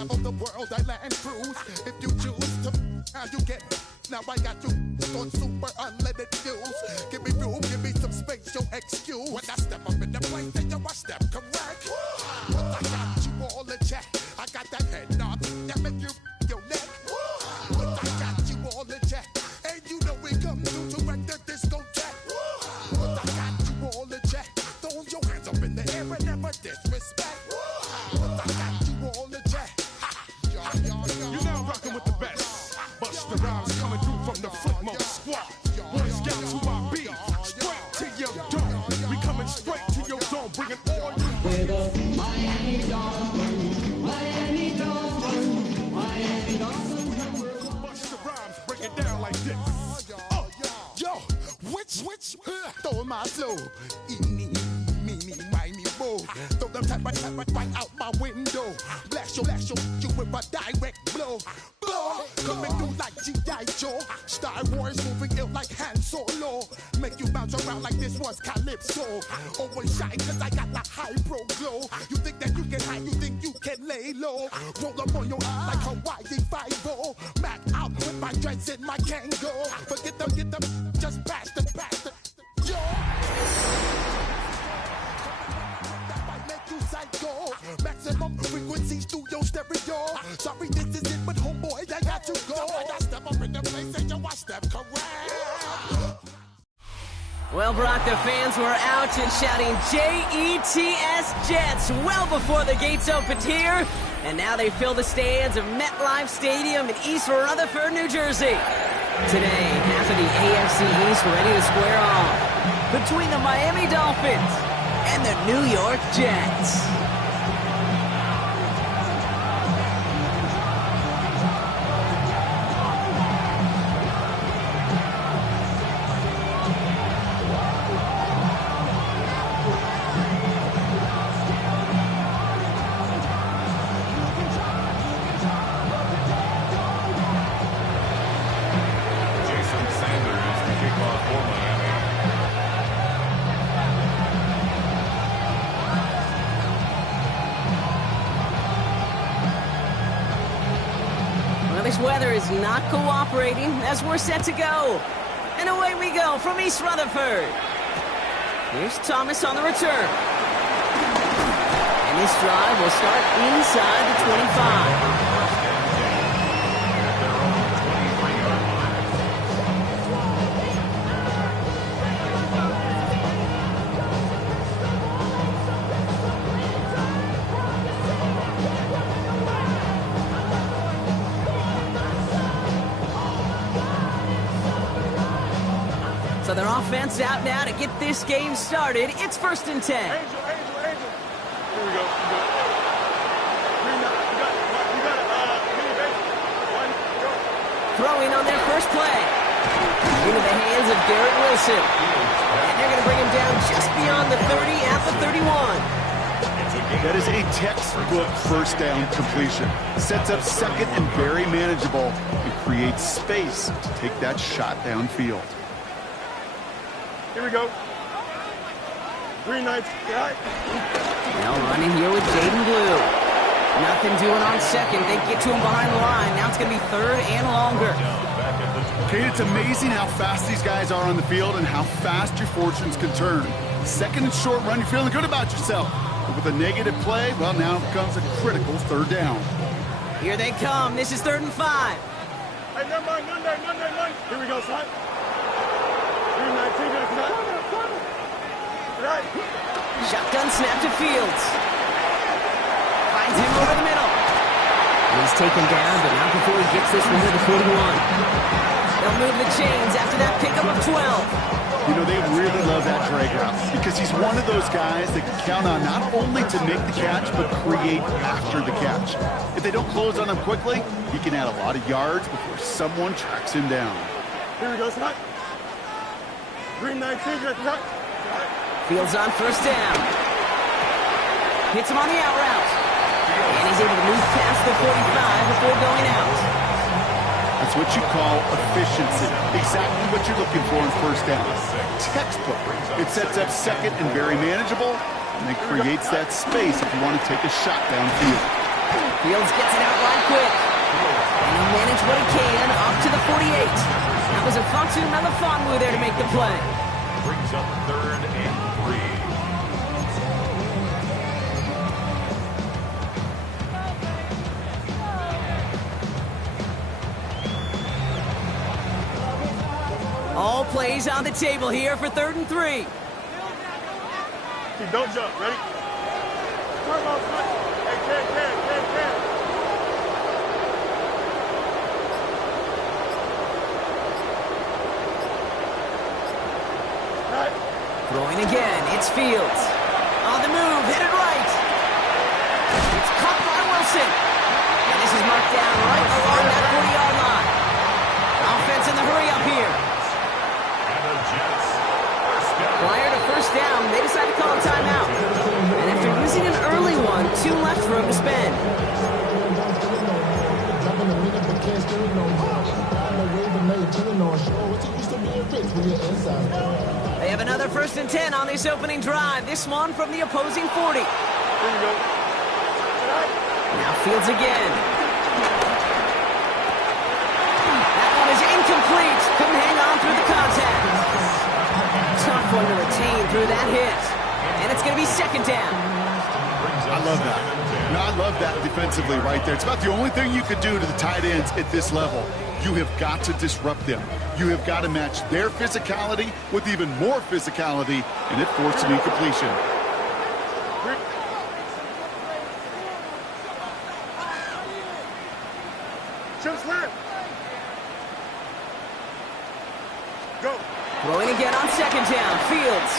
travel the world, I land cruise. If you choose to, how you get. Now I got you on super unlimited views. Give me room, give me some space, your excuse. When I step up in the place, then you I step correct. But I got you all in check. I got that head nod that make you your neck. But I got you all in check. And you know we come through to wreck the discotheque. But I got you all in check. Throw your hands up in the air and never disrespect. But I got you all in check. You're now rocking with the best. Busta Rhymes coming through from the footmost squad. Boy Scouts who I be. Straight to your dome. We coming straight to your dome, bringing all you. We're the Miami Dolphins. Miami Dolphins. Miami Dolphins. Busta Rhymes break it down like this. Yo, which, throw my flow. Me, whoa. Throw them tap right out my window. Blast you with a direct blow. Coming through like G.I. Joe. Star Wars moving ill like Han Solo. Make you bounce around like this was Calypso. Always shine cause I got the high pro glow. You think that you can hide, you think you can lay low. Roll up on your eye like Hawaii 5-0. Mac out with my dreads in my Kango. Forget them, get them, just pass the. Yo! Psycho. Maximum frequencies through your stereo. Sorry, this is it, but homeboy, I got to go. I got step up in the place and yo, I step correct. Well, Brock, the fans were out and shouting J-E-T-S Jets well before the gates opened here. And now they fill the stands of MetLife Stadium in East Rutherford, New Jersey. Today, half of the AFC East ready to square off between the Miami Dolphins and the New York Jets. This weather is not cooperating as we're set to go. And away we go from East Rutherford. Here's Thomas on the return. And this drive will start inside the 25. So their offense out now to get this game started. It's 1st and 10. Angel. Here we go. Throwing on their first play. Into the hands of Garrett Wilson. And they're going to bring him down just beyond the 30 at the 31. That is a textbook first down completion. Sets up second and very manageable and creates space to take that shot downfield. Here we go. Green Knights. Now running here with Jaden Blue. Nothing doing on second. They get to him behind the line. Now it's going to be 3rd and longer. Okay, it's amazing how fast these guys are on the field and how fast your fortunes can turn. Second and short run, you're feeling good about yourself. But with a negative play, well, now it becomes a critical 3rd down. Here they come. This is 3rd and 5. Hey, never mind. Here we go, son. Green Knights. Right. Shotgun snap to Fields. Finds him over the middle. He's taken down, but not before he gets this one to the 41. They'll move the chains after that pickup of 12. You know, they really love that drag route because he's one of those guys that can count on not only to make the catch, but create after the catch. If they don't close on him quickly, he can add a lot of yards before someone tracks him down. Here we go, son. Green Knights. Fields on 1st down. Hits him on the out route. And he's able to move past the 45 before going out. That's what you call efficiency. Exactly what you're looking for in 1st down. Textbook. It sets up second and very manageable, and then creates that space if you want to take a shot downfield. Fields gets it out right quick. And he'll manage what he can up to the 48. That was a Fatu Melifonwu there to make the play. Brings up 3rd and 3. All plays on the table here for 3rd and 3. Don't jump. Ready? Turn on, hey, can. Right. Throwing again, it's Fields. On the move, hit it right. It's caught by Wilson. And this is marked down right along that 40-yard line. Offense in the hurry up here. Prior to first down, they decided to call a timeout. And after using an early one, 2 left for him to spend. They have another 1st and 10 on this opening drive. This one from the opposing 40. Now Fields again. That one is incomplete. Couldn't hang on through the contact. Tough one to retain through that hit. And it's going to be 2nd down. I love that. No, I love that defensively right there. It's about the only thing you could do to the tight ends at this level. You have got to disrupt them. You have got to match their physicality with even more physicality, and it forced an incompletion. Go. Throwing again on 2nd down. Fields.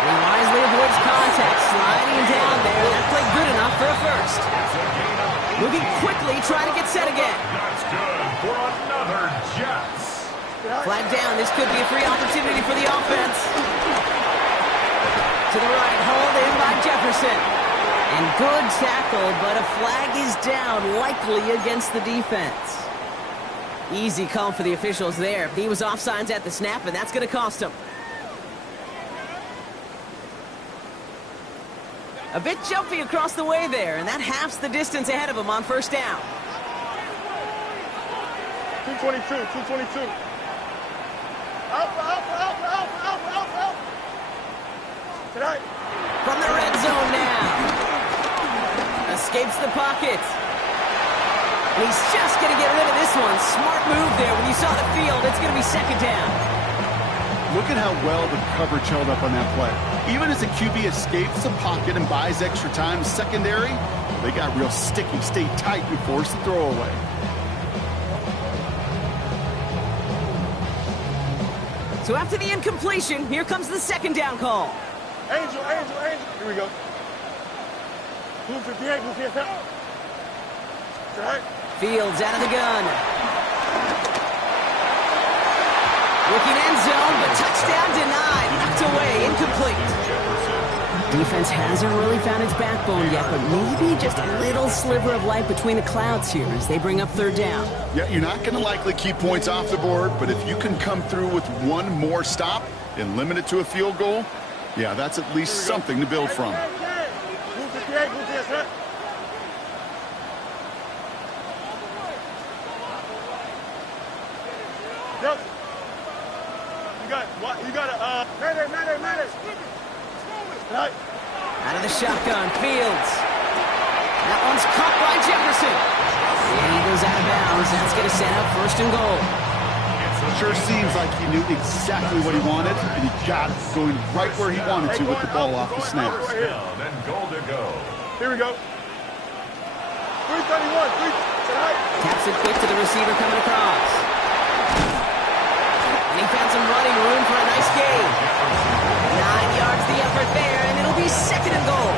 He wisely avoids contact, sliding down there. That played good enough for a 1st. Moving quickly, trying to get set again. That's good for another Jets. Flag down. This could be a free opportunity for the offense. To the right, hauled in by Jefferson. And good tackle, but a flag is down, likely against the defense. Easy call for the officials there. He was offsides at the snap, and that's going to cost him. A bit jumpy across the way there, and that halves the distance ahead of him on 1st down. 222. Out. Tonight. From the red zone now. Escapes the pocket. And he's just going to get rid of this one. Smart move there. When you saw the field, it's going to be 2nd down. Look at how well the coverage held up on that play. Even as the QB escapes the pocket and buys extra time, secondary, they got real sticky, stayed tight and forced the throwaway. So after the incompletion, here comes the 2nd down call. Angel. Here we go. Blue 58. Right. Fields out of the gun. Looking end zone, but touchdown denied. Knocked away, incomplete. Defense hasn't really found its backbone yet, but maybe just a little sliver of light between the clouds here as they bring up 3rd down. Yeah, you're not going to likely keep points off the board, but if you can come through with one more stop and limit it to a field goal, yeah, that's at least something to build from. Blue 58. Yep. You got a Mayday. Right. Out of the shotgun, Fields. That one's caught by Jefferson. And he goes out of bounds. That's going to set up 1st and goal. Sure seems like he knew exactly what he wanted, and he got it going right where he wanted to with the ball off the snap. Then goal to go. Here we go. 331. Taps it quick to the receiver coming across. And he found some running room for a nice gain. 9 yards the effort there, and it'll be 2nd and goal.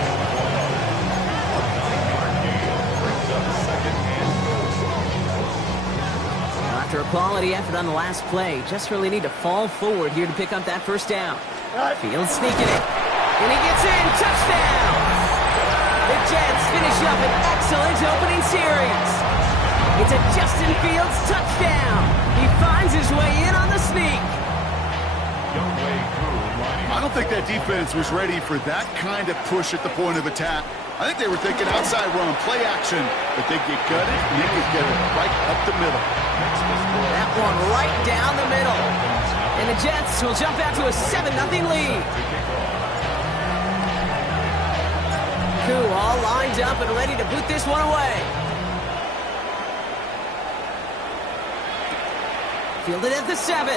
After a quality effort on the last play, just really need to fall forward here to pick up that 1st down. Fields sneaking it. And he gets in. Touchdown! The Jets finish up an excellent opening series. It's a Justin Fields touchdown. He finds his way in on the sneak. I don't think that defense was ready for that kind of push at the point of attack. I think they were thinking outside run, play action, but they get gutted and they get it right up the middle. That one right down the middle. And the Jets will jump out to a 7-0 lead. Koo all lined up and ready to boot this one away. Fielded at the 7.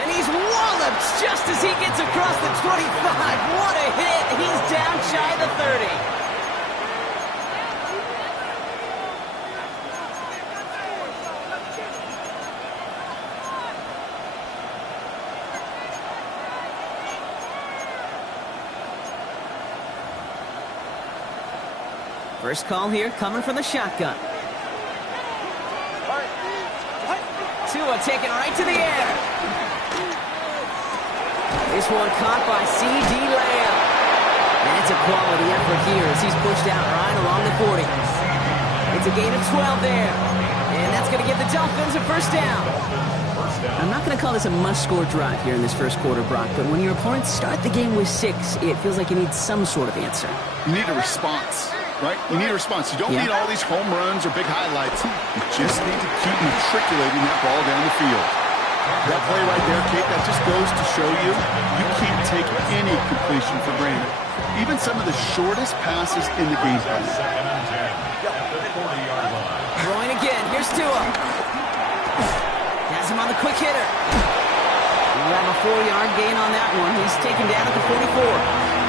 And he's walloped just as he gets across the 25. What a hit. He's down shy of the 30. First call here coming from the shotgun. Tua taken right to the air. This one caught by C.D. Lamb. And it's a quality effort here as he's pushed out right along the 40. It's a gain of 12 there. And that's going to give the Dolphins a first down. I'm not going to call this a must-score drive here in this first quarter, Brock, but when your opponents start the game with 6, it feels like you need some sort of answer. You need a response. Right? You need a response. You don't need all these home runs or big highlights. You just need to keep matriculating that ball down the field. That play right there, Kate, that just goes to show you, you can't take any completion for granted. Even some of the shortest passes in the game plan. Throwing again. Here's Tua. Has him on the quick hitter. We'll have a 4-yard gain on that one. He's taken down at the 44.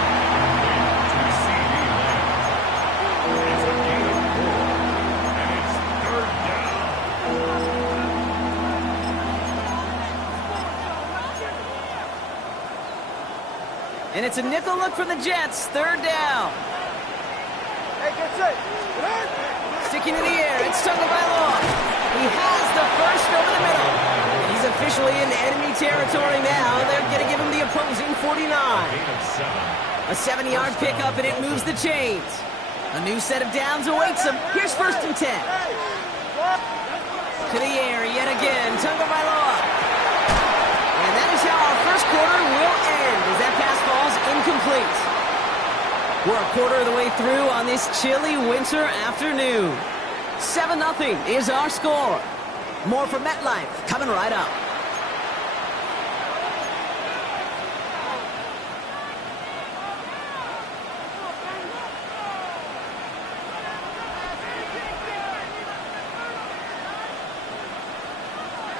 And it's a nickel look for the Jets. 3rd down. Sticking in the air. It's Tagovailoa. He has the first over the middle. He's officially in enemy territory now. They're going to give him the opposing 49. A 7-yard pickup, and it moves the chains. A new set of downs awaits him. Here's 1st and 10. To the air yet again. Tagovailoa. And that is how our first quarter will end as that pass falls incomplete. We're a quarter of the way through on this chilly winter afternoon. 7-0 is our score. More from MetLife coming right up.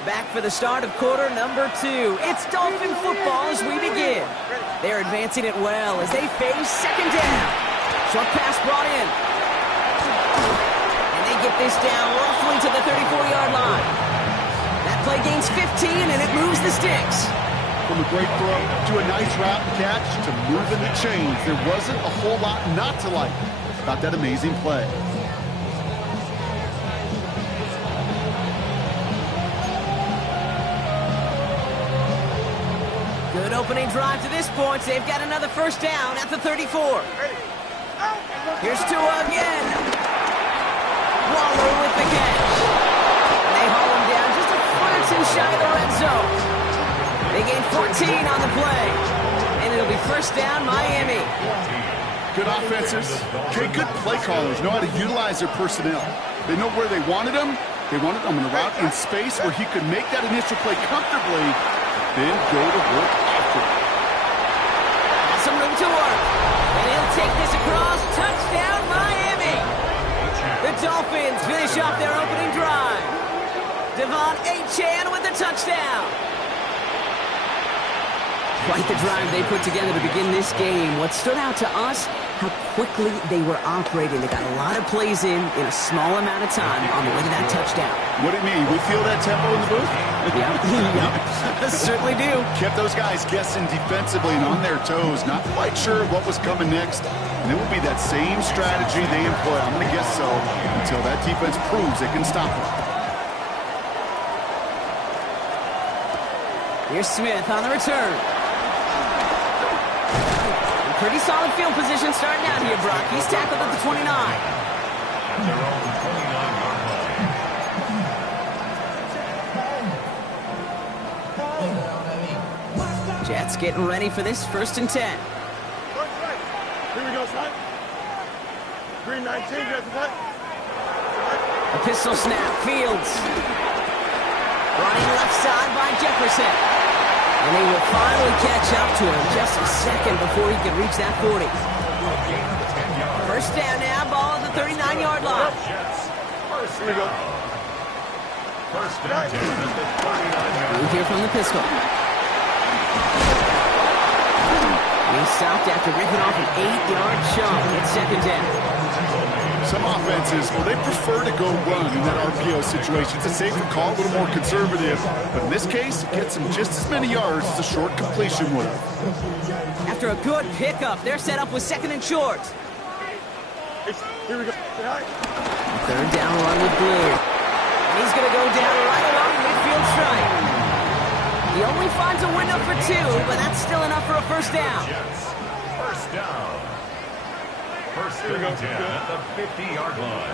Back for the start of quarter number 2. It's Dolphin football as we begin. They're advancing it well as they face 2nd down. Short pass brought in. And they get this down roughly to the 34-yard line. That play gains 15 and it moves the sticks. From a great throw to a nice route and catch to moving the chains, there wasn't a whole lot not to like about that amazing play. Good opening drive to this point. They've got another first down at the 34. Here's Tua again. Waller with the catch. And they haul him down just a foot or two shy of the red zone. They gain 14 on the play. And it'll be first down, Miami. Good offenses. Okay, good play callers know how to utilize their personnel. They know where they wanted him. They wanted him in a route in space where he could make that initial play comfortably, then go to work after. Has some room to work. And he'll take this across. Touchdown, Miami. The Dolphins finish off their opening drive. Devon Achane with the touchdown. Quite the drive they put together to begin this game. What stood out to us, how quickly they were operating. They got a lot of plays in a small amount of time on the way to that touchdown. What do you mean? We feel that tempo in the booth? Yeah, certainly do. Kept those guys guessing defensively and on their toes, not quite sure what was coming next. And it will be that same strategy they employ, I'm going to guess so, until that defense proves they can stop it. Here's Smith on the return. Pretty solid field position starting out here, Brock. He's tackled at the 29. Their own 29-yard line. Jets getting ready for this 1st and 10. Here we go, son. Green 19, guys, what? A pistol snap, Fields. Running left side by Jefferson. And he will finally catch up to him just a second before he can reach that 40. First down now, ball at the 39-yard line. Here we go. First down at the 39-yard Move here from the pistol. He stopped after ripping off an 8-yard chunk. It's 2nd down. Some offenses, well, they prefer to go run in that RPO situation. It's a safer call, a little more conservative. But in this case, it gets them just as many yards as a short completion would have. After a good pickup, they're set up with 2nd and short. Here we go. 3rd down run with Blue. And he's going to go down right along the midfield stripe. He only finds a window for 2, but that's still enough for a 1st down. First down. First and 10 at the 50-yard line.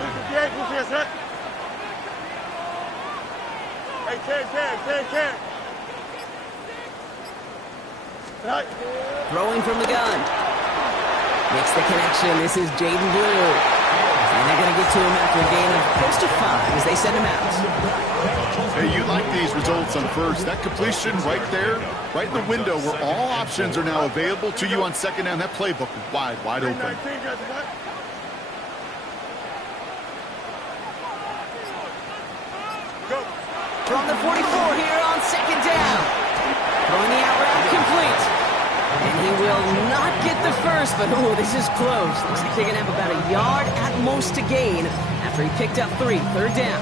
Hey, Ken. Throwing from the gun. Makes the connection. This is Jaden Blue. And they're going to get to him after a gain of close to 5 as they send him out. Hey, you like these results on first. That completion right there, right in the window where all options are now available to you on 2nd down. That playbook is wide open. From the 44 here on 2nd down. Throwing the out route complete. And he will not get the first, but oh, this is close. Looks like they're going to have about a yard at most to gain after he picked up 3. 3rd down.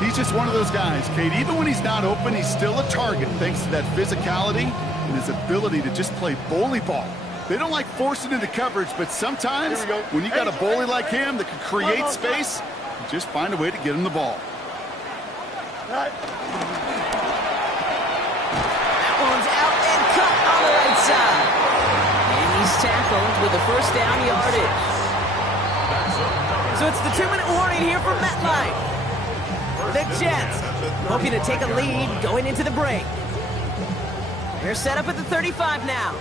He's just one of those guys, Kate. Even when he's not open, he's still a target thanks to that physicality and his ability to just play bully ball. They don't like forcing into coverage, but sometimes when you got a bully like him that can create space, you just find a way to get him the ball. That one's out and cut on the right side. And he's tackled with the 1st down yardage. So it's the 2-minute warning here for MetLife. The Jets hoping to take a lead going into the break. They're set up at the 35 now.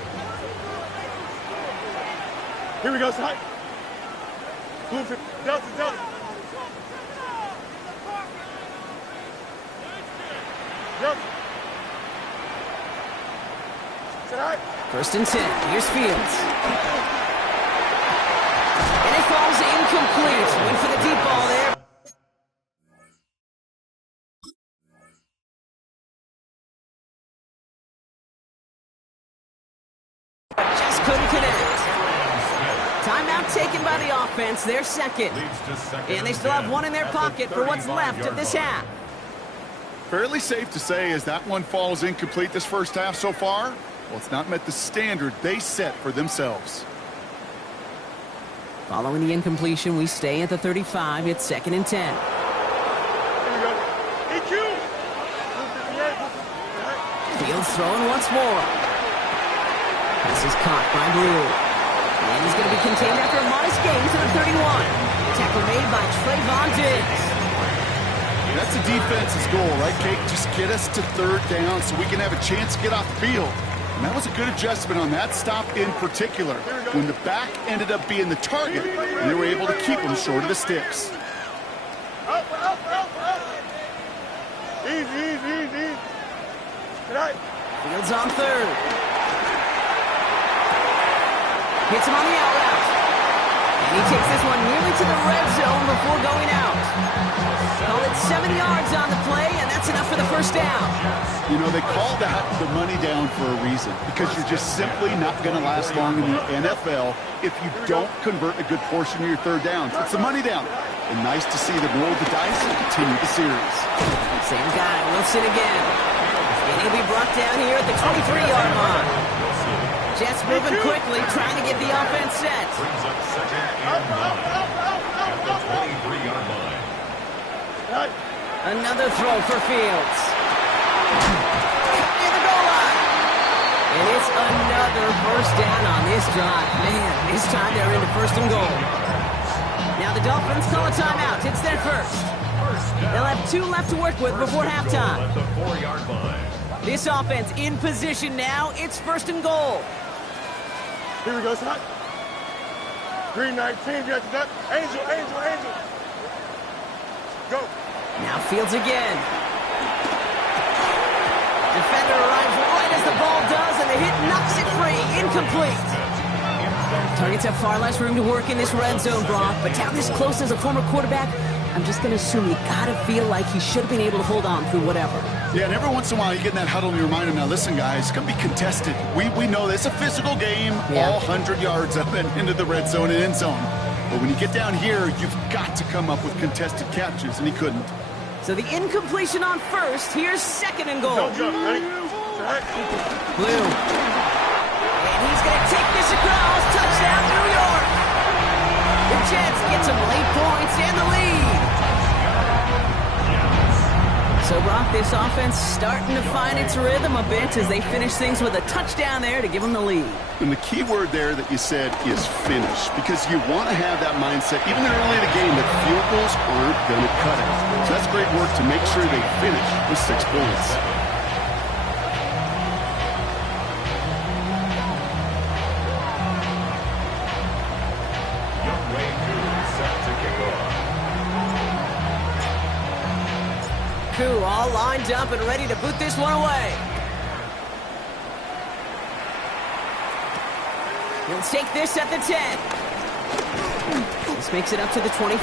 Here we go, son. Delta. First and 10. Here's Fields. And it falls incomplete. Went for the deep ball there. Just couldn't connect. Timeout taken by the offense. They're 2nd. And they still have 1 in their pocket for what's left of this half. Fairly safe to say as that one falls incomplete this first half so far, well, it's not met the standard they set for themselves. Following the incompletion, we stay at the 35. It's 2nd and 10. Fields throwing once more. This is caught by Blue. And he's going to be contained after a modest gain to the 31. Tackle made by Trayvon Diggs. That's the defense's goal, right, Kate? Just get us to 3rd down so we can have a chance to get off the field. And that was a good adjustment on that stop in particular, when the back ended up being the target, and they were able to keep him short of the sticks. Easy. Fields on 3rd. Hits him on the out route. And he takes this one nearly to the red zone before going out. Call it 7 yards on the play, and that's enough for the 1st down. You know, they call that the money down for a reason, because you're just simply not going to last long in the NFL if you don't convert a good portion of your 3rd downs. It's the money down. And nice to see them roll the dice and continue the series. Same guy, Wilson again. And he'll be brought down here at the 23-yard line. Jets moving quickly, trying to get the offense set. Brings up 2nd and 9 at the 23-yard line. Another throw for Fields. Near the goal line. And it's another 1st down on this drive. Man, this time they're into 1st and goal. Now the Dolphins call a timeout. It's their 1st. They'll have 2 left to work with before halftime. At the 4-yard line. This offense in position now. It's 1st and goal. Here we go, son. Green 19, you got that. Angel, angel, angel. Go. Now Fields again. Defender arrives right as the ball does, and the hit knocks it free. Incomplete. Targets have far less room to work in this red zone, Brock, but down this close as a former quarterback, I'm just going to assume you got to feel like he should have been able to hold on through whatever. Yeah, and every once in a while you get in that huddle and you remind him, now listen, guys, it's going to be contested. We know this. It's a physical game, all 100 yards up and into the red zone and end zone. But when you get down here, you've got to come up with contested catches, and he couldn't. So the incompletion on 1st. Here's 2nd and goal. Don't jump, ready? Blue. And he's going to take this across. Touchdown, New York. The Jets get some late points and the lead. So, Brock, this offense starting to find its rhythm a bit as they finish things with a touchdown there to give them the lead. And the key word there that you said is finish, because you want to have that mindset, even early in the game, that field goals aren't going to cut it. So that's great work to make sure they finish with 6 points. All lined up and ready to boot this one away. He'll take this at the 10. This makes it up to the 25.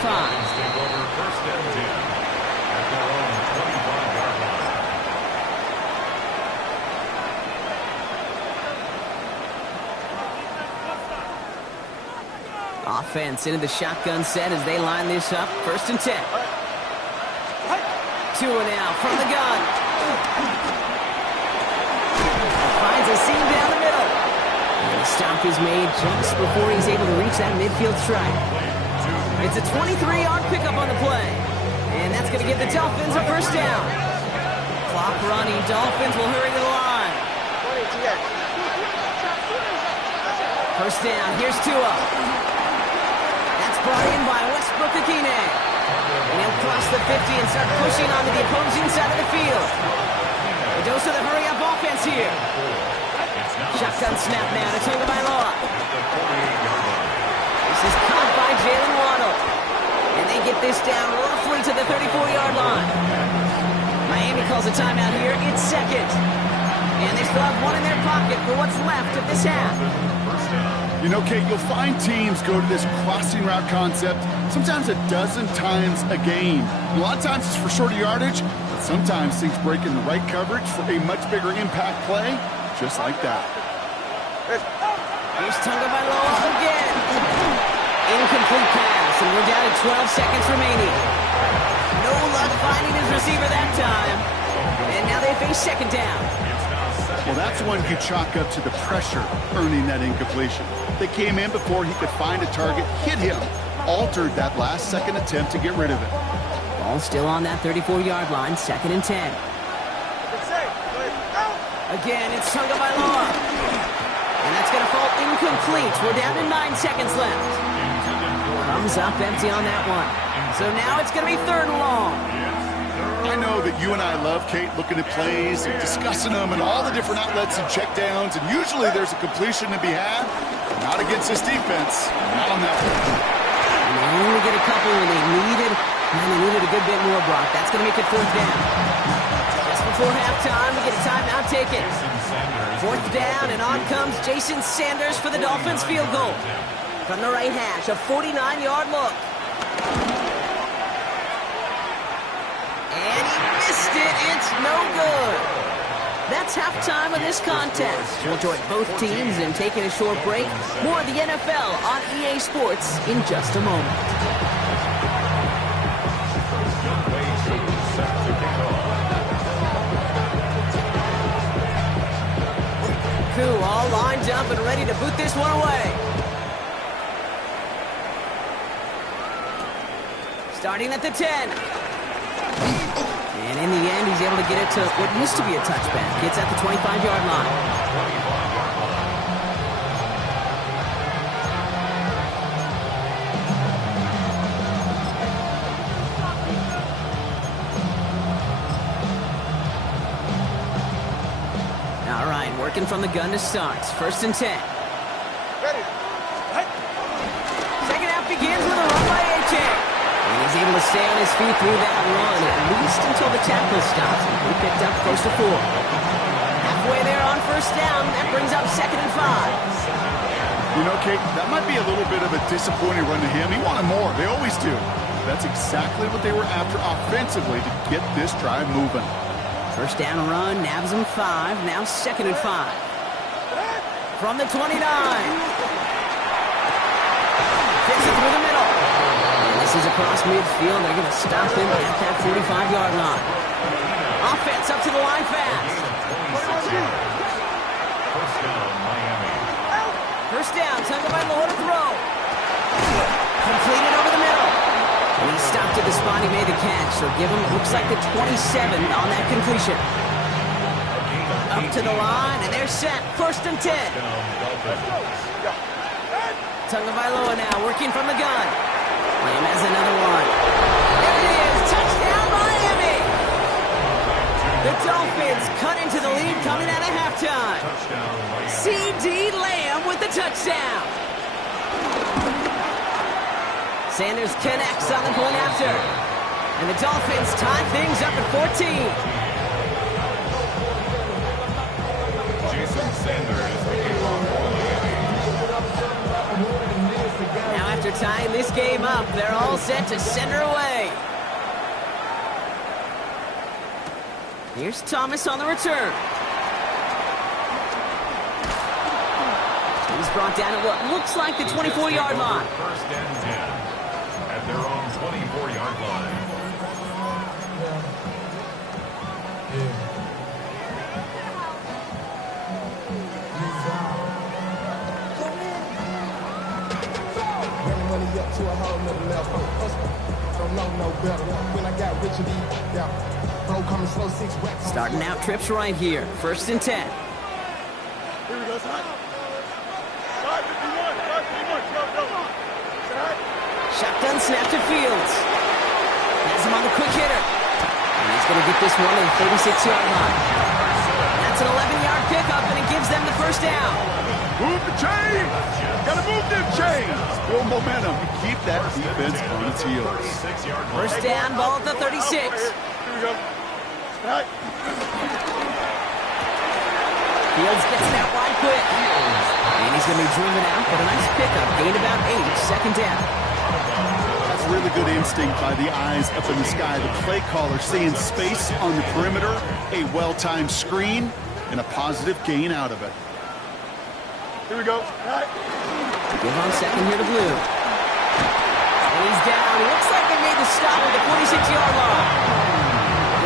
Offense into the shotgun set as they line this up. 1st and 10. 2 and out from the gun. Finds a seam down the middle. And the stop is made just before he's able to reach that midfield strike. It's a 23-yard pickup on the play. And that's going to give the Dolphins a 1st down. Clock running. Dolphins will hurry to the line. 1st down. Here's Tua. That's brought in by Westbrook-Akine. And he'll cross the 50 and start pushing onto the opposing side of the field. A dose of the hurry-up offense here. Shotgun snap now to Tagovailoa. This is caught by Jalen Waddle. And they get this down roughly to the 34-yard line. Miami calls a timeout here. It's 2nd. And they still have one in their pocket for what's left of this half. You know, Kate, you'll find teams go to this crossing route concept sometimes a dozen times a game. A lot of times it's for shorter yardage, but sometimes things break in the right coverage for a much bigger impact play, just like that. Here's Tagovailoa again. Incomplete pass, and we're down to 12 seconds remaining. No luck finding his receiver that time. And now they face 2nd down. Well, that's one you chalk up to the pressure earning that incompletion. They came in before he could find a target, hit him, altered that last-second attempt to get rid of it. Ball still on that 34-yard line, 2nd and 10. Again, it's Tagovailoa. And that's going to fall incomplete. We're down to 9 seconds left. Comes up empty on that one. So now it's going to be 3rd and long. I know that you and I love, Kate, looking at plays and discussing them and all the different outlets and checkdowns, and usually there's a completion to be had. Not against this defense. Not on that one. And they only get a couple when they needed a good bit more, Brock. That's going to make it 4th down. Just before halftime, we get a timeout taken. 4th down, and on comes Jason Sanders for the Dolphins field goal. From the right hash, a 49-yard look. And he missed it. It's no good. That's halftime of this contest. We'll join both teams in taking a short break. More of the NFL on EA Sports in just a moment. Cool, all lined up and ready to boot this one away. Starting at the 10. And in the end, he's able to get it to what used to be a touchback. It's at the 25-yard line. working from the gun to start. 1st and 10. Second half begins with a run by A.J. And he's able to stay on his feet through that run, at least until the tackle stops. He picked up close to 4. Halfway there on 1st down. That brings up 2nd and 5. You know, Kate, that might be a little bit of a disappointing run to him. He wanted more. They always do. That's exactly what they were after offensively to get this drive moving. 1st down run, nabs him 5. Now 2nd and 5. From the 29. Fits it through the middle. And this is across midfield. They're going to stop him at that 45-yard line. Offense up to the line fast. 1st down, Miami. 1st down, Tunga by Loa to throw. Completed over the middle. And he stopped at the spot he made the catch. So give him, looks like the 27 on that completion. Up to the line, and they're set. 1st and 10. Tunga by Loa now, working from the gun. Lamb has another one. There it is, touchdown Miami! The Dolphins cut into the lead coming out of halftime. C.D. Lamb with the touchdown. Sanders connects on the point after. And the Dolphins tie things up at 14. Jason Sanders, the kickoff for Miami. Now after tying this game up, they're all set to send her away. Here's Thomas on the return. He's brought down at what looks like the 24-yard line. 1st and 10 at their own 24-yard line. Money up to a whole nother level. Don't know no better. When I got rich and yeah. Bro coming slow 6 racks. Starting out trips right here. 1st and 10. Here we go, son. 551, 551, go. Shotgun snap to Fields. Has him on the quick hitter. And he's going to get this one to the 36-yard line. That's an 11-yard pickup, and it gives them the 1st down. Move the chains! Gotta move them chains! Build momentum. Keep that defense on its heels. 1st down, ball at the 36. Here we go. Right. Fields gets it out wide quick. And he's going to be driven out, but a nice pickup. Gained about 8. 2nd down. That's really good instinct by the eyes up in the sky. The play caller seeing space on the perimeter, a well-timed screen, and a positive gain out of it. Here we go. Right. Give on 2nd here to Blue. And he's down. Looks like they made the stop at the 46-yard line.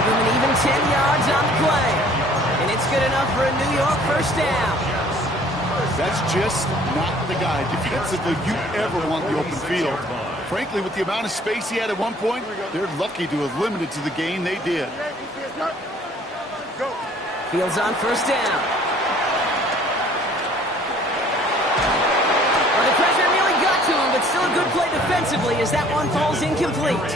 Give him an even 10 yards on the play. And it's good enough for a New York 1st down. That's just not the guy defensively you ever want in the open field. Frankly, with the amount of space he had at one point, they're lucky to have limited to the gain they did. Go. Fields on 1st down. Well, the pressure nearly got to him, but still a good play defensively as that one falls incomplete.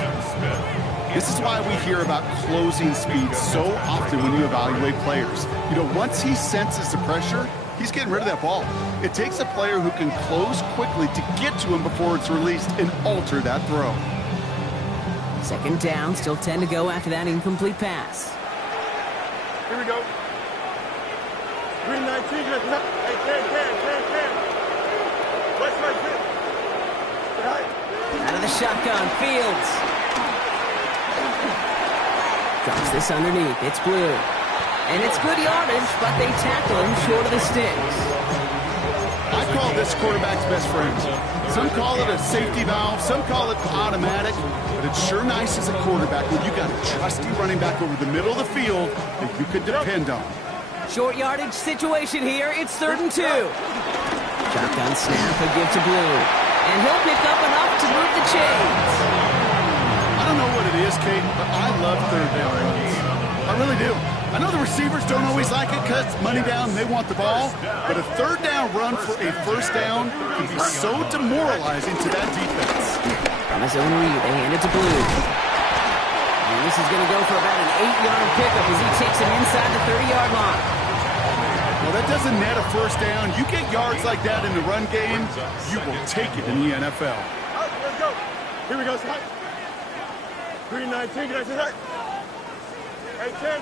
This is why we hear about closing speed so often when you evaluate players. You know, once he senses the pressure, he's getting rid of that ball. It takes a player who can close quickly to get to him before it's released and alter that throw. 2nd down, still 10 to go after that incomplete pass. Here we go. 319. Hey, can. West right here. Right. Out of the shotgun, Fields. Drops this underneath. It's Blue. And it's good yardage, but they tackle him short of the sticks. I call this quarterback's best friend. Some call it a safety valve, some call it automatic, but it's sure nice as a quarterback when you got a trusty running back over the middle of the field that you can depend on. Short yardage situation here. It's 3rd and 2. Shotgun snap, a give to Blue. And he'll pick up enough to move the chains. I don't know what it is, Kate, but I love 3rd down runs. I really do. I know the receivers don't always like it because it's money down and they want the ball, but a 3rd down run for a 1st down can be so demoralizing to that defense. On his own read, they hand it to Blue. And this is going to go for about an 8-yard pickup as he takes him inside the 30-yard line. Well, that doesn't net a first down. You get yards like that in the run game, you will take it in the NFL. Let's go. Here we go, Scott. 319, guys, hit. Hey, 10.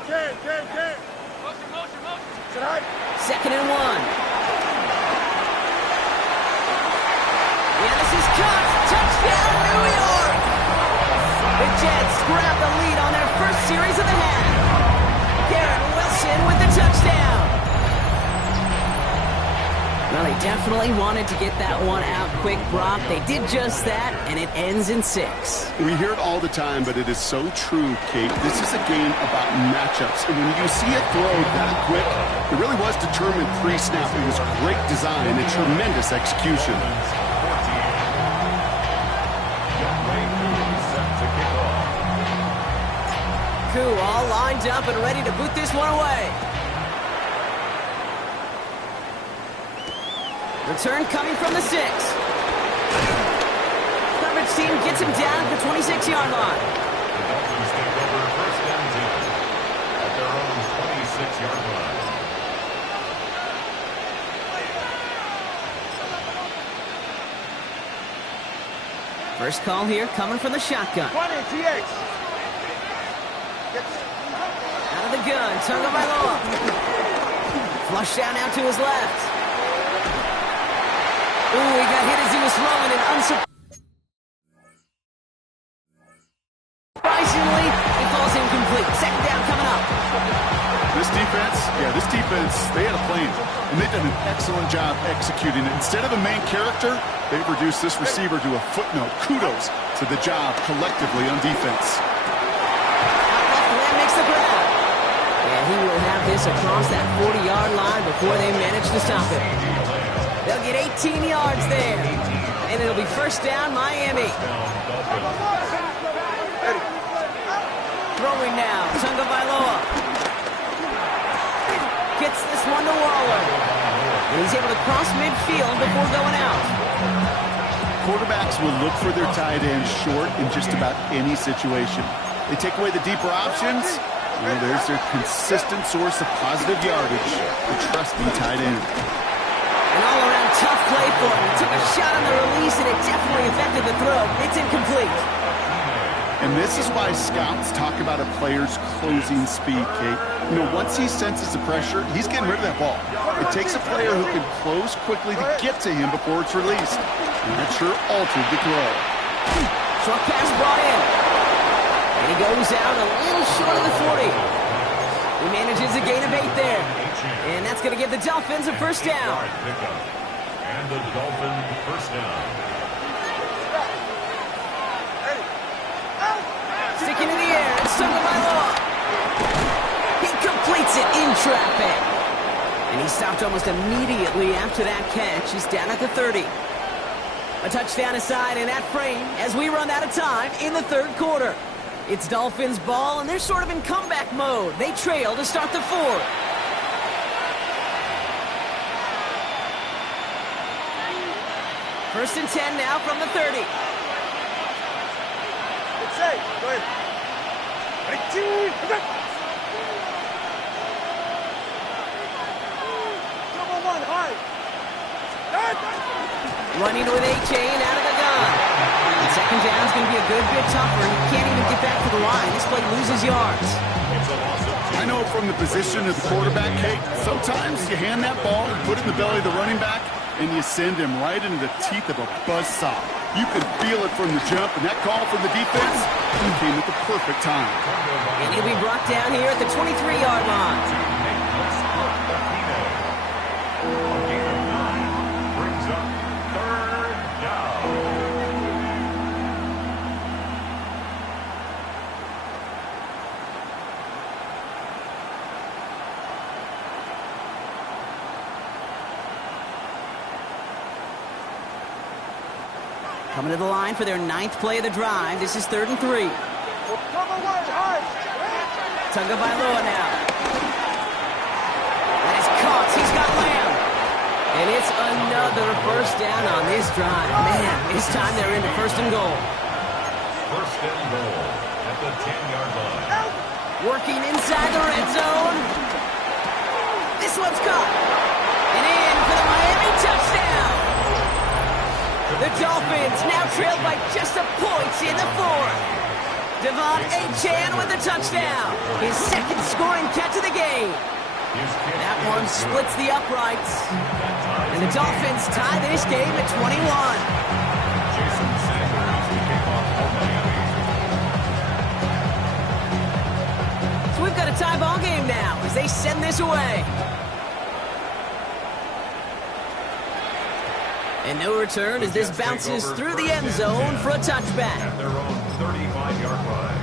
Motion. Sit high. 2nd and 1. Yeah, this is caught. Touchdown, New York. The Jets grab the lead on their first series of the half. Garrett Wilson with the touchdown. Well, they definitely wanted to get that one out quick, Brock. They did just that, and it ends in 6. We hear it all the time, but it is so true, Kate. This is a game about matchups. And when you see it throw that quick, it really was determined pre-snap. It was great design and tremendous execution. Koo all lined up and ready to boot this one away. Return coming from the 6. Coverage team gets him down at the 26-yard line. The Dolphins take over 1st and 10 at their own 26-yard line. First call here coming from the shotgun. 20, TH. Out of the gun, Tagovailoa. Flush down out to his left. Ooh, he got hit as he was throwing and unsurprisingly, it falls incomplete. 2nd down coming up. This defense, they had a plan, and they've done an excellent job executing it. Instead of a main character, they've reduced this receiver to a footnote. Kudos to the job collectively on defense. Lamb makes the grab. And he will have this across that 40-yard line before they manage to stop it. They'll get 18 yards there. And it'll be 1st down, Miami. Throwing now, Tagovailoa. Gets this one to Waller. And he's able to cross midfield before going out. Quarterbacks will look for their tight end short in just about any situation. They take away the deeper options. Well, there's their consistent source of positive yardage, the trusty tight end. An all-around tough play for him. He took a shot on the release, and it definitely affected the throw. It's incomplete. And this is why scouts talk about a player's closing speed, Kate. You know, once he senses the pressure, he's getting rid of that ball. It takes a player who can close quickly to get to him before it's released. And that sure altered the throw. Short pass brought in. And he goes out a little short of the 40. He manages a gain of 8 there. And that's going to give the Dolphins a 1st down. And the Dolphins 1st down. Sticking in the air, it's Tagovailoa. He completes it in traffic. And he stopped almost immediately after that catch. He's down at the 30. A touchdown aside in that frame as we run out of time in the 3rd quarter. It's Dolphins ball, and they're sort of in comeback mode. They trail to start the 4th. First and 10 now from the 30. Good save. Go ahead. Number 1, high. Running with A-Chain out of the gun. And 2nd down is going to be a good bit tougher. He can't even get back to the line. This play loses yards. I know from the position of the quarterback, Kate, sometimes you hand that ball, put it in the belly of the running back, and you send him right into the teeth of a buzzsaw. You could feel it from the jump, and that call from the defense came at the perfect time. And he'll be brought down here at the 23-yard line. Brings up 3rd down. Coming to the line for their 9th play of the drive. This is 3rd and 3. Tagovailoa now. That is caught. He's got Lamb. And it's another 1st down on this drive. Man, this time they're into 1st and goal. 1st and goal at the 10-yard line. Working inside the red zone. This one's caught. And in for the Miami touchdown. The Dolphins now trailed by just a point in the fourth. Devon Achane with the touchdown. His second scoring catch of the game. That one splits the uprights. And the Dolphins tie this game at 21. So we've got a tie ball game now as they send this away. And no return as this bounces through the end zone for a touchback. At their own 35-yard line.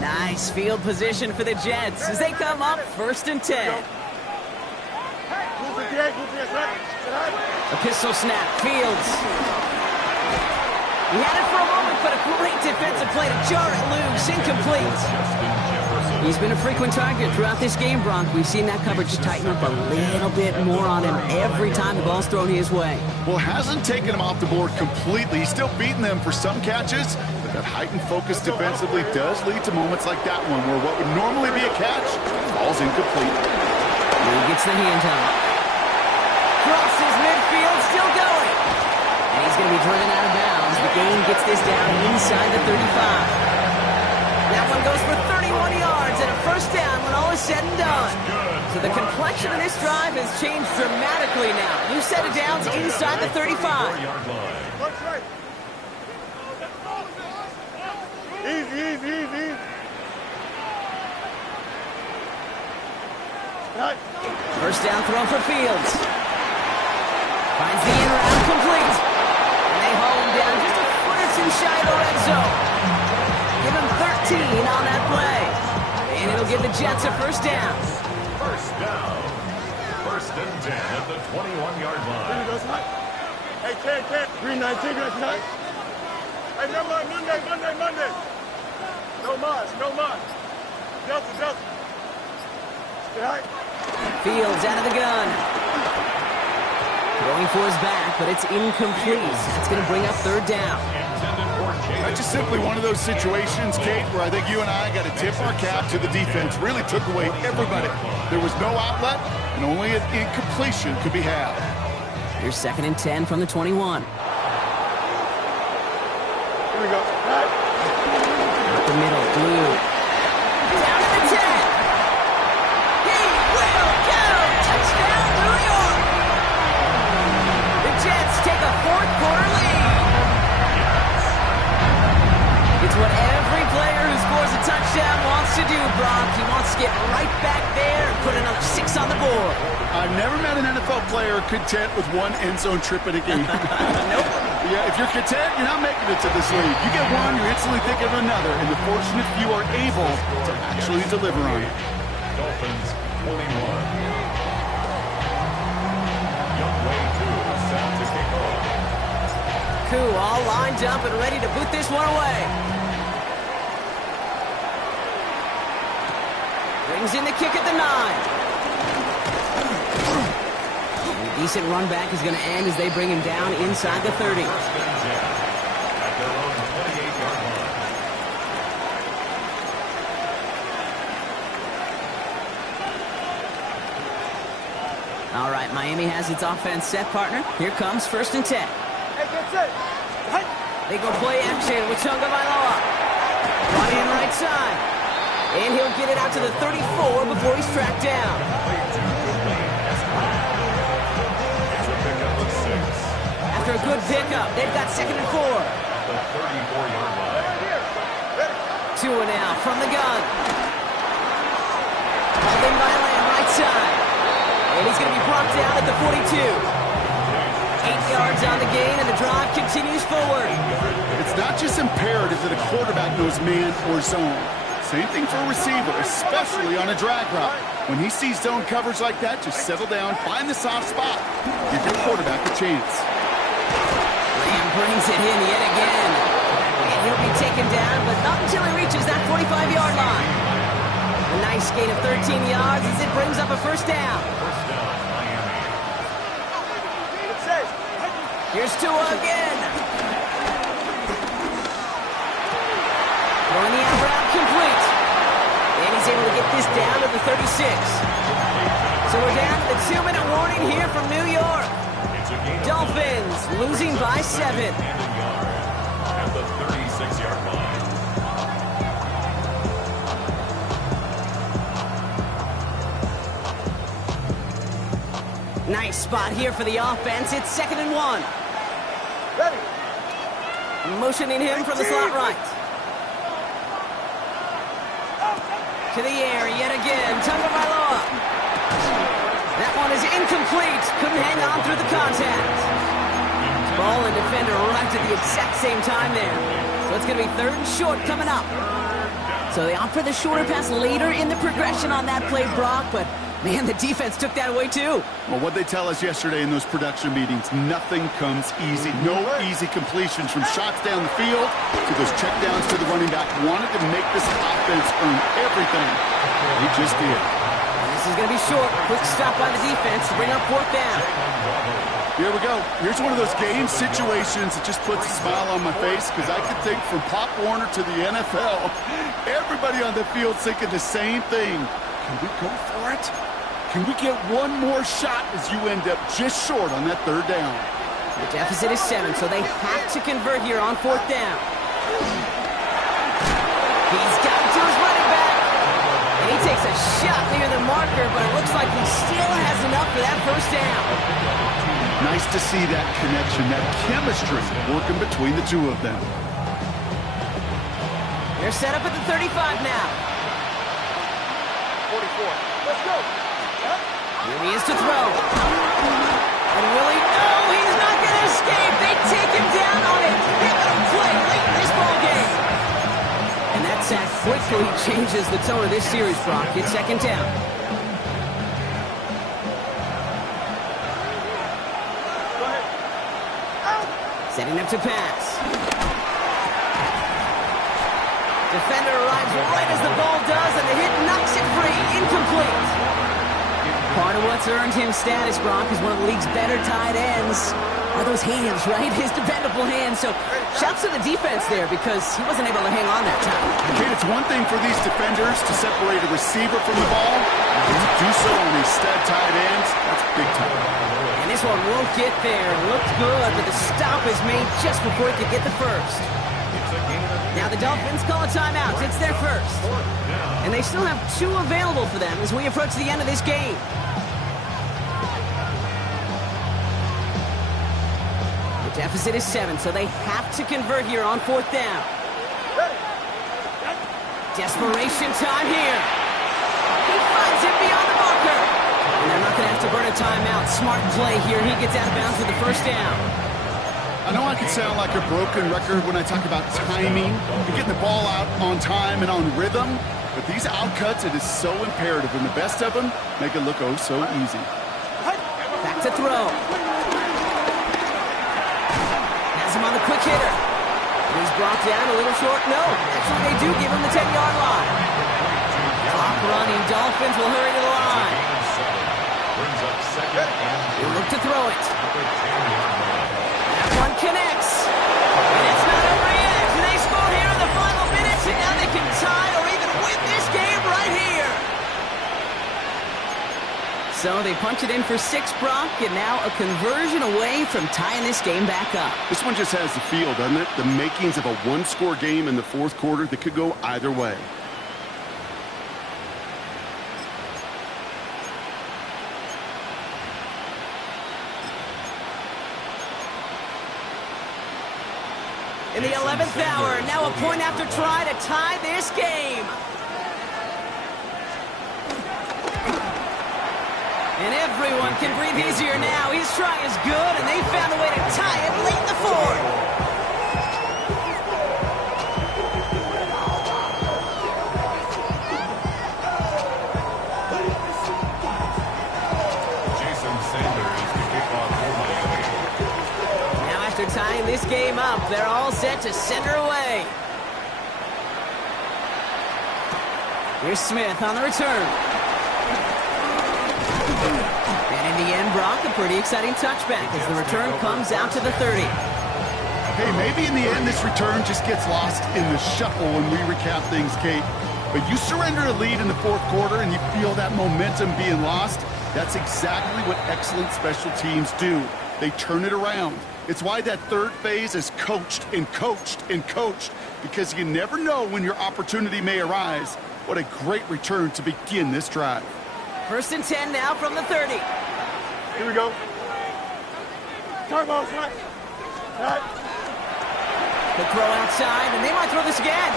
Nice field position for the Jets as they come up 1st and 10. A pistol snap, Fields. He had it for a moment, but a great defensive play to jar it loose, incomplete. He's been a frequent target throughout this game, Bronk. We've seen that coverage tighten up a little bit more on him every time the ball's thrown his way. Well, hasn't taken him off the board completely. He's still beating them for some catches, but that heightened focus defensively does lead to moments like that one where what would normally be a catch falls incomplete. He gets the handoff. Crosses midfield, still going. And he's going to be driven out of bounds. The game gets this down inside the 35. That one goes for 31 yards and a first down when all is said and done. So the complexion of this drive has changed dramatically now. New set of downs inside the 35. Easy. First down throw for Fields. Finds the in route complete. And they haul him down just a foot or two shy of the red zone. Give him 13 on that play. And it'll give the Jets a first down. First down. 1st and 10 at the 21-yard line. Hey, Ken. 319, that's not. Hey, no more, Monday. No more. Delta. Stay high. Fields out of the gun. Going for his back, but it's incomplete. That's going to bring up 3rd down. That's just simply one of those situations, Kate, where I think you and I got to tip our cap to the defense. Really took away everybody. There was no outlet, and only an incompletion could be had. Here's 2nd and 10 from the 21. Here we go. Up the middle, Blue. Down to the 10. He will go. Touchdown, New York. The Jets take a 4th quarter lead. It's what every player who scores a touchdown wants to do, Brock. He wants to get right back there and put another 6 on the board. I've never met an NFL player content with one end zone trip in a game. Nope. Yeah, if you're content, you're not making it to this league. You get one, you're instantly thinking of another, and the fortunate few are able to actually deliver on it. Dolphins 21. Youngway 2 set to kick off. Koo all lined up and ready to boot this one away. Brings in the kick at the 9. A decent run back is going to end as they bring him down inside the 30. At their own 28-yard line. All right, Miami has its offense set, partner. Here comes 1st and 10. Hey, get set. They go play action with Tonga Vailoa. Brought in right side. And he'll get it out to the 34 before he's tracked down. After a good pickup, they've got 2nd and 4. The 34-yard line. Tua now from the gun. Called in by Lamb, right side. And he's going to be brought down at the 42. 8 yards on the gain, and the drive continues forward. It's not just imperative that a quarterback knows man or zone. Same thing for a receiver, especially on a drag route. When he sees zone coverage like that, just settle down, find the soft spot. Give your quarterback a chance. Lamb brings it in yet again. And he'll be taken down, but not until he reaches that 45-yard line. A nice gain of 13 yards as it brings up a first down. First down, Miami. Here's Tua again. Throwing the out route complete. And he's able to get this down to the 36. So we're down to the 2-minute warning here from New York. Dolphins losing by 7. At the 36-yard line. Nice spot here for the offense. It's 2nd and 1. Ready. Motioning him from the slot right. To the air yet again. Tagovailoa. That one is incomplete. Couldn't hang on through the contact. Ball and defender arrived at the exact same time there. So it's going to be 3rd and short coming up. So they opt for the shorter pass later in the progression on that play, Brock, but man, the defense took that away too. Well, what they tell us yesterday in those production meetings, nothing comes easy. No easy completions from shots down the field to those checkdowns to the running back. Wanted to make this offense earn everything. He just did. And this is going to be short. Quick stop by the defense to bring up 4th down. Here we go. Here's one of those game situations that just puts a smile on my face because I could think from Pop Warner to the NFL, everybody on the field thinking the same thing. Can we go for it? Can we get one more shot as you end up just short on that 3rd down? The deficit is 7, so they have to convert here on 4th down. He's got it to his running back. And he takes a shot near the marker, but it looks like he still has enough for that 1st down. Nice to see that connection, that chemistry working between the two of them. They're set up at the 35 now. 44. Let's go. Here he is to throw. And Willie, no, he's not going to escape. They take him down on a pivotal play late in this ball game. And that sack quickly changes the tone of this series, Brock. It's 2nd down. Setting up to pass. Defender arrives right as the ball does, and the hit knocks it free. Incomplete. Part of what's earned him status, Brock, is one of the league's better tight ends. Are those hands, right? His dependable hands. So shouts to the defense there because he wasn't able to hang on that time. Kate, it's one thing for these defenders to separate a receiver from the ball. But to do so on these stud tight ends, that's big time. And this one won't get there. Looked good, but the stop is made just before he could get the first. Now the Dolphins call a timeout. It's their first. And they still have 2 available for them as we approach the end of this game. The deficit is 7, so they have to convert here on 4th down. Desperation time here. He finds it beyond the marker. And they're not going to have to burn a timeout. Smart play here. He gets out of bounds with the 1st down. I know I can sound like a broken record when I talk about timing and getting the ball out on time and on rhythm, but these outcuts, it is so imperative, and the best of them make it look oh so easy. Back to throw. Has him on the quick hitter. He's brought down a little short. No, that's what they do. Give him the 10-yard line. Clock running. Dolphins will hurry to the line. He'll look to throw it. That one connects. And it's not over yet. They score here in the final minutes, and now they can tie or even win this game right here. So they punch it in for 6, Brock, and now a conversion away from tying this game back up. This one just has the feel, doesn't it? The makings of a one-score game in the 4th quarter that could go either way. In the 11th hour, now a point after try to tie this game. And everyone can breathe easier now. His try is good, and they found a way to tie it late in the 4th. Now after tying this game up, they're all set to center away. Here's Smith on the return. And in the end, Brock, a pretty exciting touchback as the return comes out to the 30. Hey, maybe in the end this return just gets lost in the shuffle when we recap things, Kate. But you surrender a lead in the fourth quarter and you feel that momentum being lost. That's exactly what excellent special teams do. They turn it around. It's why that third phase is coached and coached and coached, because you never know when your opportunity may arise. What a great return to begin this drive. 1st and 10 now from the 30. Here we go. Turbo, son. The throw outside, and they might throw this again.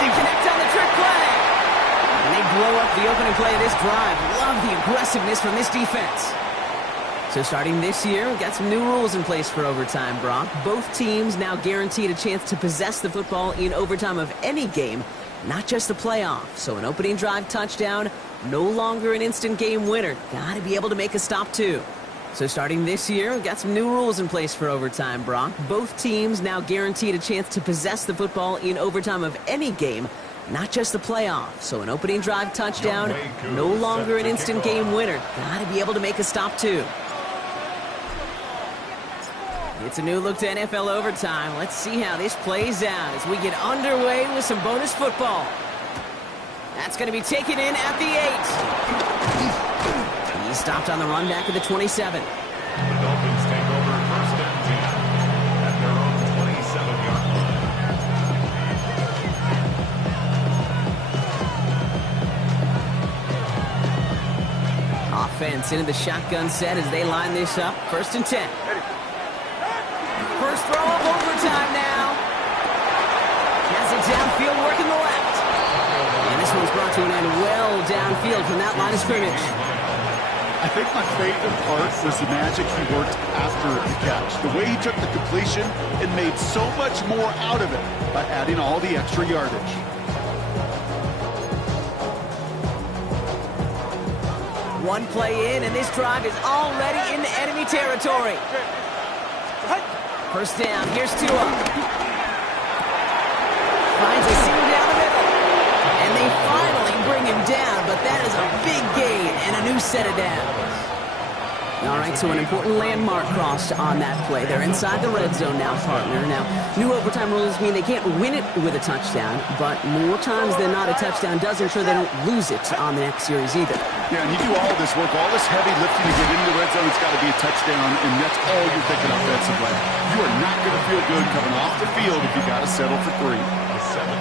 They connect on the trick play. And they blow up the opening play of this drive. Love the aggressiveness from this defense. So starting this year, we've got some new rules in place for overtime, Brock. Both teams now guaranteed a chance to possess the football in overtime of any game, not just the playoff. So an opening drive touchdown, no longer an instant game winner. Got to be able to make a stop, too. So starting this year, we've got some new rules in place for overtime, Brock. Both teams now guaranteed a chance to possess the football in overtime of any game, not just the playoff. So an opening drive touchdown, no longer an instant game winner. Got to be able to make a stop, too. It's a new look to NFL overtime. Let's see how this plays out as we get underway with some bonus football. That's going to be taken in at the 8. He's stopped on the run back at the 27. The Dolphins take over 1st and 10 at their own 27-yard line. Offense into the shotgun set as they line this up. 1st and 10. First throw of overtime now. Has it downfield, working the left. And this one's brought to an end well downfield from that line of scrimmage. I think my favorite part was the magic he worked after the catch. The way he took the completion and made so much more out of it by adding all the extra yardage. One play in, and this drive is already into enemy territory. 1st down, here's Tua. Finds a seam down the middle. And they finally bring him down, but that is a big gain and a new set of downs. All right, so an important landmark crossed on that play. They're inside the red zone now, partner. Now, new overtime rules mean they can't win it with a touchdown, but more times than not, a touchdown does ensure they don't lose it on the next series either. Yeah, and you do all this work, all this heavy lifting to get into the red zone, it's got to be a touchdown, and that's all you're thinking offensively. You are not going to feel good coming off the field if you got to settle for 3.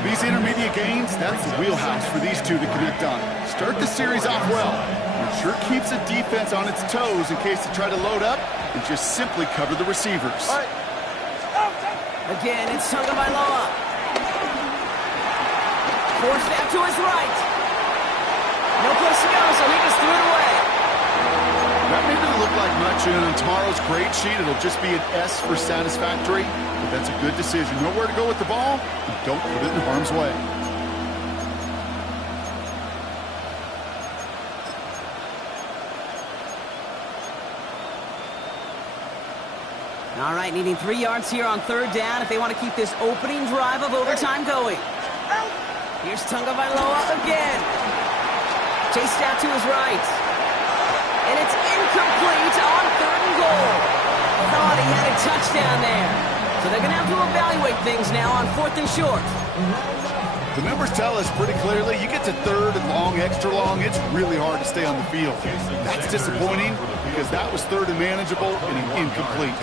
These intermediate gains, that's the wheelhouse for these two to connect on. Start the series off well. It sure keeps the defense on its toes in case they try to load up and just simply cover the receivers. Again, it's Tagovailoa. Forced out to his right. No place to go, so he just threw it away. That may not look like much, and on tomorrow's grade sheet, it'll just be an S for satisfactory, but that's a good decision. Know where to go with the ball, and don't put it in harm's way. All right, needing 3 yards here on 3rd down if they want to keep this opening drive of overtime going. Here's Tagovailoa again. Chased out to his right. And it's incomplete on 3rd and goal. Thought he had a touchdown there. So they're going to have to evaluate things now on 4th and short. The numbers tell us pretty clearly, you get to 3rd and long, extra long, it's really hard to stay on the field. That's disappointing because that was 3rd and manageable and incomplete.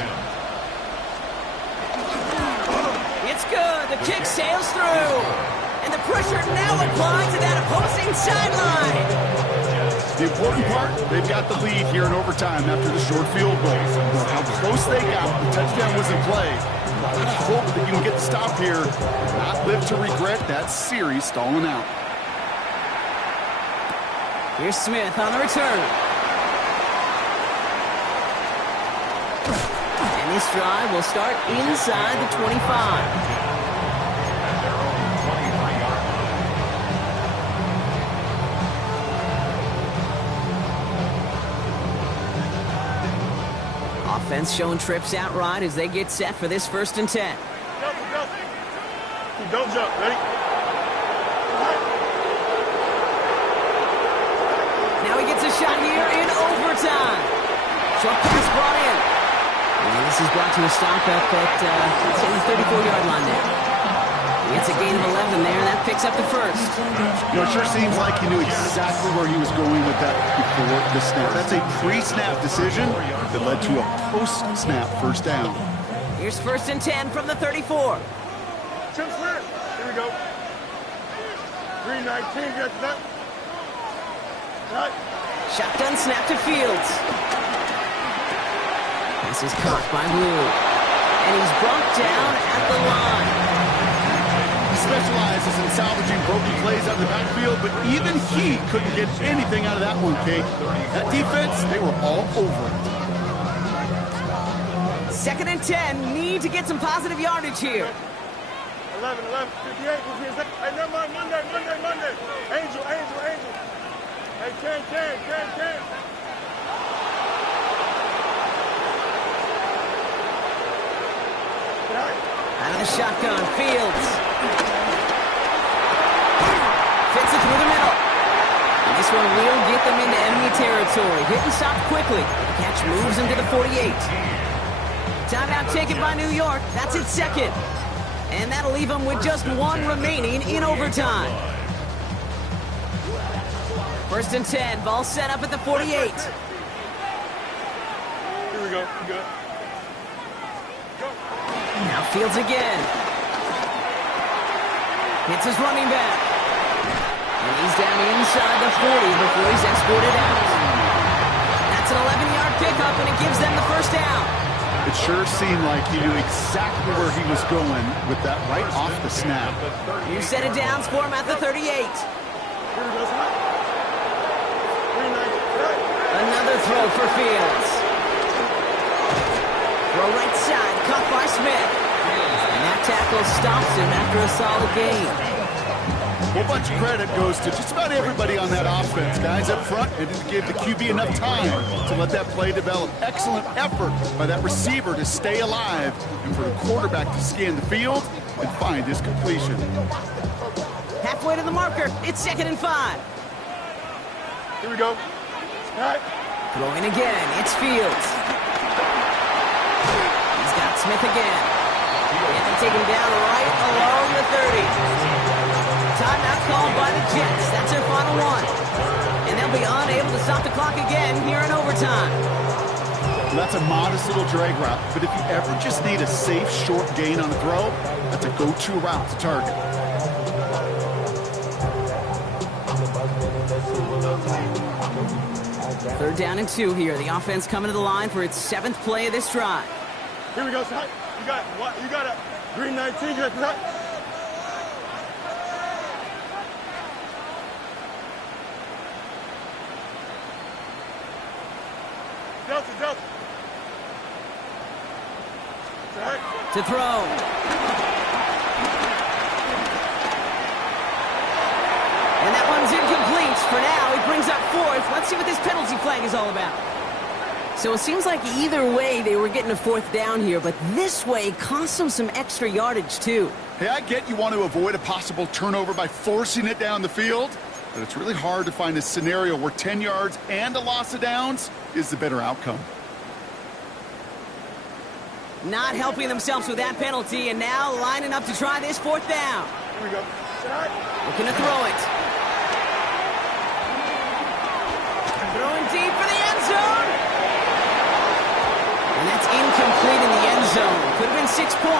It's good. The kick sails through. And the pressure now applied to that opposing sideline. The important part, they've got the lead here in overtime after the short field goal. How close they got, the touchdown was in play. I hope that you can get the stop here and not live to regret that series stalling out. Here's Smith on the return. And this drive will start inside the 25. Offense showing trips out right as they get set for this 1st and 10. Don't jump. Ready? Now he gets a shot here in overtime. Short pass brought in. And this is brought to a stop up at the 34-yard line there. It's a gain of 11 there, and that picks up the first. You know, it sure seems like he knew exactly where he was going with that before the snap. That's a pre-snap decision that led to a post-snap first down. Here's 1st and 10 from the 34. Here we go. 319, get that. Right. Shotgun snap to Fields. This is caught by Blue. And he's brought down at the line. He specializes in salvaging broken plays out of the backfield, but even he couldn't get anything out of that one, Kate. That defense, they were all over it. 2nd and 10, need to get some positive yardage here. 11, 58. Hey, never mind, Monday. Angel. Hey, 10. Out of the shotgun, Fields. Fits it through the middle. And this one will get them into enemy territory. Hit and stop quickly. The catch moves him to the 48. Timeout taken by New York. That's its 2nd. And that'll leave them with just 1 remaining in overtime. 1st and 10. Ball set up at the 48. Here we go. Good. Now Fields again. Hits his running back. And he's down inside the 40 before he's escorted out. That's an 11-yard pickup, and it gives them the first down. It sure seemed like he knew exactly where he was going with that right off the snap. You set it down for him at the 38. Another throw for Fields. Throw right side, caught by Smith. And that tackle stops him after a solid gain. Well, a bunch of credit goes to just about everybody on that offense. Guys up front, they didn't give the QB enough time to let that play develop. Excellent effort by that receiver to stay alive and for the quarterback to scan the field and find his completion. Halfway to the marker, it's 2nd and 5. Here we go. Right. Throwing again, it's Fields. He's got Smith again. And they take him down right along the 30. Timeout called by the Jets. That's their final one. And they'll be unable to stop the clock again here in overtime. That's a modest little drag route, but if you ever just need a safe, short gain on a throw, that's a go-to route to target. Third down and 2 here. The offense coming to the line for its 7th play of this drive. Here we go, son. You got a green 19. You got that. Delta. To throw. And that one's incomplete for now. He brings up 4th. Let's see what this penalty flag is all about. So it seems like either way they were getting a 4th down here, but this way cost them some extra yardage too. Hey, I get you want to avoid a possible turnover by forcing it down the field, but it's really hard to find a scenario where 10 yards and a loss of downs is the better outcome. Not helping themselves with that penalty, and now lining up to try this 4th down. Here we go. Looking to throw it. Throwing deep for the end zone. And that's incomplete in the end zone. Could have been 6 points.